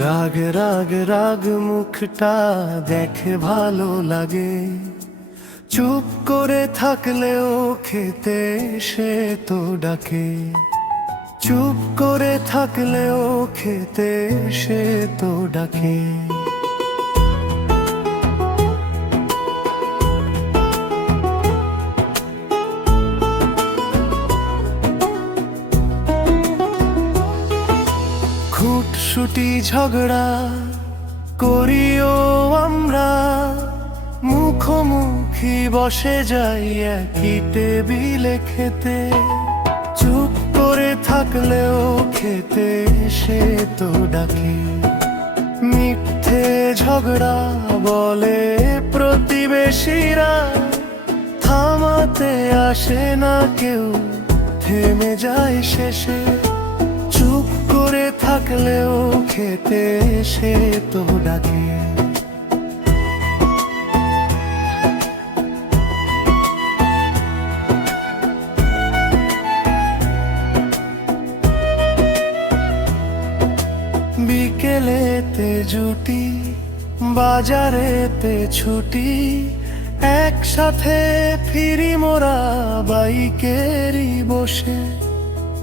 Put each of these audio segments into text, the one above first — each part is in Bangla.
রাগ রাগ রাগ মুখটা দেখে ভালো লাগে, চুপ করে থাকলেও খেতে সে তো ডাকে। চুপ করে থাকলেও খেতে সে তো ডাকে। খুঁটসুটি ঝগড়া করিও আমরা, মুখোমুখি বসে যাই একই টেবিলে খেতে। চুপ করে থাকলেও খেতে সে তো ডাকে। মিথ্যে ঝগড়া বলে প্রতিবেশীরা, থামাতে আসে না কেউ, থেমে যায় শেষে। চুপ করে থাকলেও খেতে সে তো ডাকে। বিকেলেতে জুটি, বাজারেতে ছুটি, একসাথে ফিরি মোরা বাইকেরই বসে।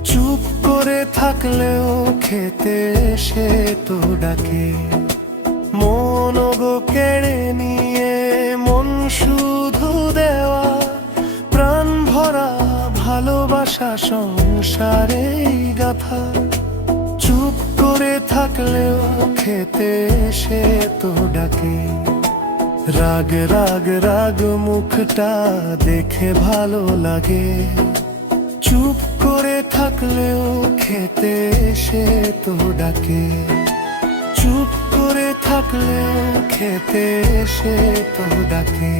চুপ করে থাকলেও খেতে সে তো ডাকে। মন গো কেড়ে নিয়ে মন শুধু দেওয়া, প্রাণ ভরা ভালোবাসা সংসারে গাথা। চুপ করে থাকলেও খেতে সে তো ডাকে। রাগ রাগ রাগ মুখটা দেখে ভালো লাগে, চুপ করে থাকলেও খেতে সে তো ডাকে। চুপ করে থাকলেও খেতে সে তো ডাকে।